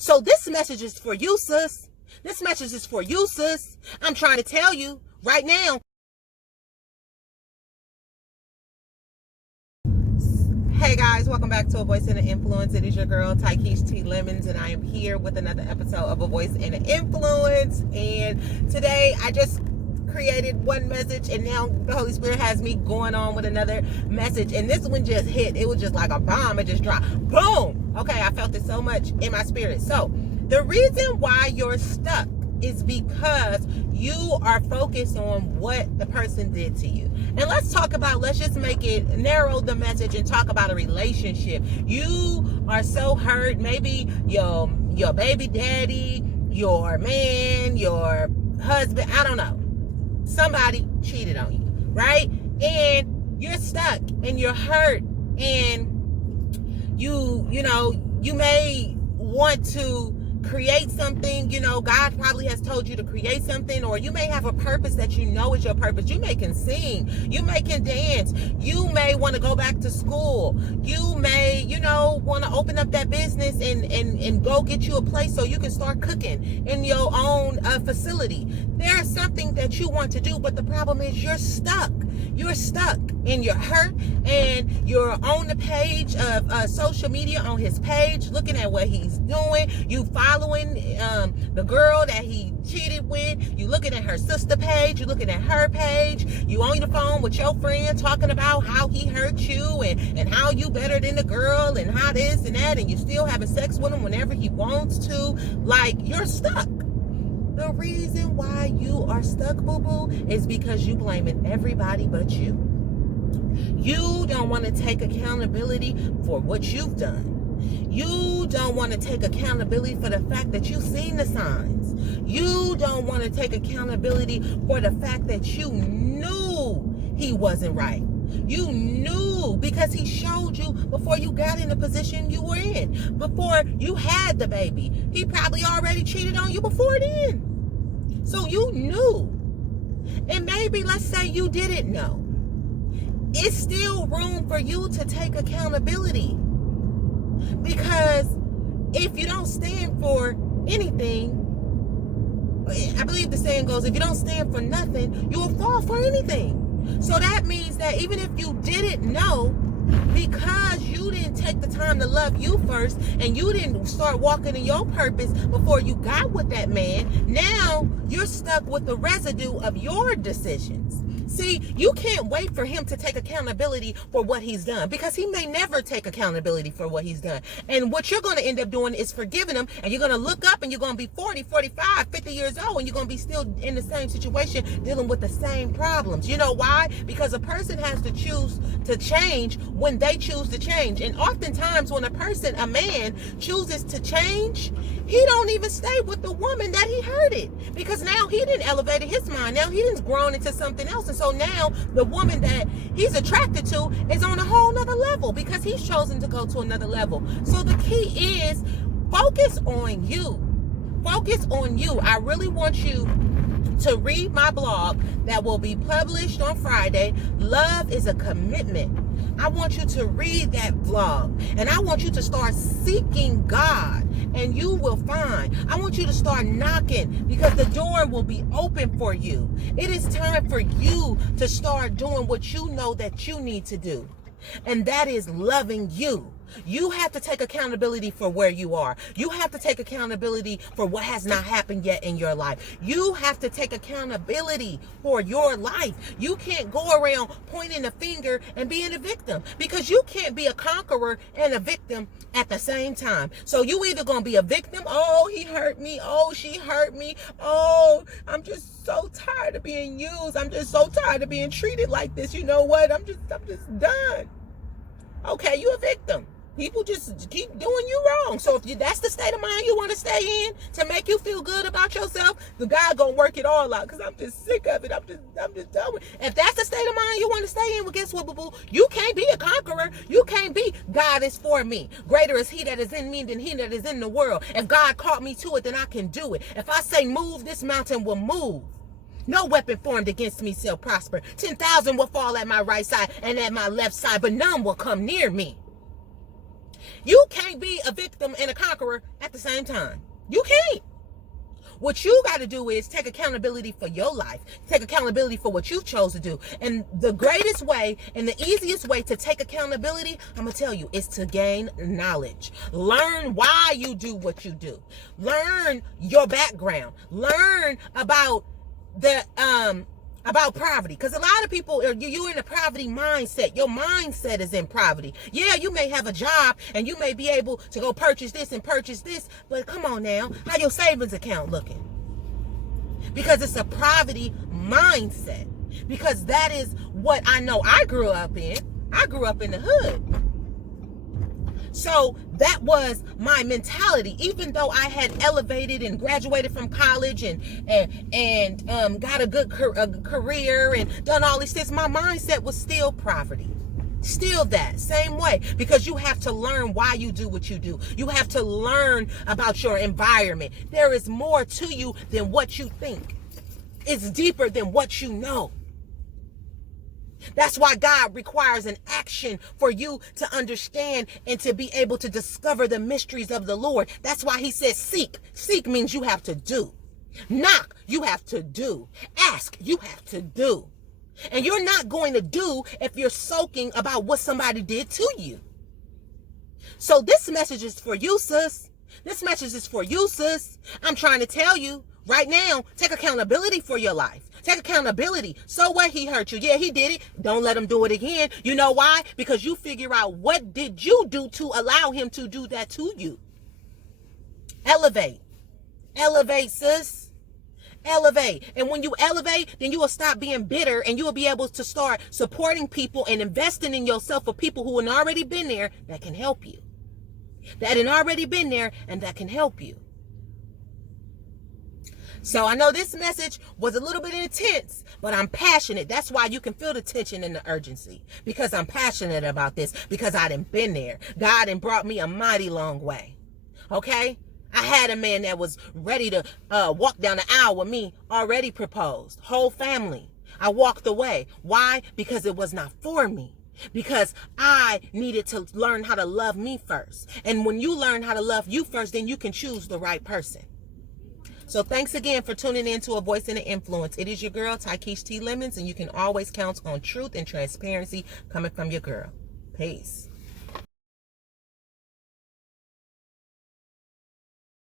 So this message is for you, sis. This message is for you, sis. I'm trying to tell you right now. Hey guys, welcome back to A Voice and an Influence. It is your girl, Tykeisha T. Lemons, and I am here with another episode of A Voice and an Influence. And today I just created one message, and now the Holy Spirit has me going on with another message. And this one just hit. It was just like a bomb. It just dropped. Boom! Okay, I felt it so much in my spirit. So, the reason why you're stuck is because you are focused on what the person did to you. And let's just make it, narrow the message and talk about a relationship. You are so hurt. Maybe your baby daddy, your man, your husband, I don't know. Somebody cheated on you, right? And you're stuck and you're hurt, and you may want to create something. God probably has told you to create something, or you may have a purpose that you know is your purpose. You may can sing, you may can dance, you may want to go back to school, you may want to open up that business and go get you a place so you can start cooking in your own facility. There's something that you want to do, but the problem is you're stuck and you're hurt, and you're on the page of social media, on his page, looking at what he's doing. You following the girl that he cheated with. You looking at her sister page. You looking at her page. You on the phone with your friend talking about how he hurt you and how you better than the girl and how this and that, and you still having sex with him whenever he wants to. Like, you're stuck. The reason why you are stuck, boo-boo, is because you blaming everybody but you. You don't want to take accountability for what you've done. You don't want to take accountability for the fact that you've seen the signs. You don't want to take accountability for the fact that you knew he wasn't right. You knew because he showed you before you got in the position you were in. Before you had the baby, he probably already cheated on you before then. So you knew. And maybe, let's say you didn't know. It's still room for you to take accountability. Because if you don't stand for anything, I believe the saying goes, if you don't stand for nothing, you will fall for anything. So that means that even if you didn't know, because you didn't take the time to love you first, and you didn't start walking in your purpose before you got with that man, now you're stuck with the residue of your decisions. See, you can't wait for him to take accountability for what he's done, because he may never take accountability for what he's done. And what you're going to end up doing is forgiving him, and you're going to look up and you're going to be 40, 45, 50 years old, and you're going to be still in the same situation, dealing with the same problems. You know why? Because a person has to choose to change when they choose to change. And oftentimes when a man chooses to change, he don't even stay with the woman that he hurted, because now he didn't elevate his mind. Now he didn't grown into something else. And so now the woman that he's attracted to is on a whole nother level, because he's chosen to go to another level. So the key is focus on you. Focus on you. I really want you to read my blog that will be published on Friday. Love is a commitment. I want you to read that blog, and I want you to start seeking God, and you will find. I want you to start knocking, because the door will be open for you. It is time for you to start doing what you know that you need to do, and that is loving you. You have to take accountability for where you are. You have to take accountability for what has not happened yet in your life. You have to take accountability for your life. You can't go around pointing a finger and being a victim, because you can't be a conqueror and a victim at the same time. So you either going to be a victim. Oh, he hurt me. Oh, she hurt me. Oh, I'm just so tired of being used. I'm just so tired of being treated like this. You know what? I'm just done. Okay, you a victim. People just keep doing you wrong. So if that's the state of mind you want to stay in to make you feel good about yourself, the God gonna work it all out, because I'm just sick of it. I'm just done with it. If that's the state of mind you want to stay in, well, guess what, boo-boo? You can't be a conqueror. You can't be, God is for me. Greater is he that is in me than he that is in the world. If God called me to it, then I can do it. If I say move, this mountain will move. No weapon formed against me shall prosper. 10,000 will fall at my right side and at my left side, but none will come near me. You can't be a victim and a conqueror at the same time. You can't. What you got to do is take accountability for your life. Take accountability for what you chose to do. And the greatest way and the easiest way to take accountability, I'm going to tell you, is to gain knowledge. Learn why you do what you do. Learn your background. Learn about about poverty, because a lot of people you're in a poverty mindset. Your mindset is in poverty. Yeah, you may have a job and you may be able to go purchase this and purchase this, but come on now, how your savings account looking? Because it's a poverty mindset. Because that is what I know I grew up in. I grew up in the hood. So that was my mentality. Even though I had elevated and graduated from college and got a good career and done all these things, my mindset was still poverty. Still that same way, because you have to learn why you do what you do. You have to learn about your environment. There is more to you than what you think. It's deeper than what you know. That's why God requires an action for you to understand and to be able to discover the mysteries of the Lord. That's why he says seek. Seek means you have to do. Knock, you have to do. Ask, you have to do. And you're not going to do if you're soaking about what somebody did to you. So this message is for you, sis. This message is for you, sis. I'm trying to tell you right now, take accountability for your life. Take accountability. So what? He hurt you. Yeah, he did it. Don't let him do it again. You know why? Because you figure out what did you do to allow him to do that to you. Elevate. Elevate, sis. Elevate. And when you elevate, then you will stop being bitter and you will be able to start supporting people and investing in yourself for people who have already been there that can help you. That had already been there and that can help you. So I know this message was a little bit intense, but I'm passionate. That's why you can feel the tension and the urgency, because I'm passionate about this, because I done been there. God done brought me a mighty long way. Okay? I had a man that was ready to walk down the aisle with me, already proposed. Whole family. I walked away. Why? Because it was not for me. Because I needed to learn how to love me first. And when you learn how to love you first, then you can choose the right person. So thanks again for tuning in to A Voice in the Influence. It is your girl, Tykeisha T. Lemons, and you can always count on truth and transparency coming from your girl. Peace.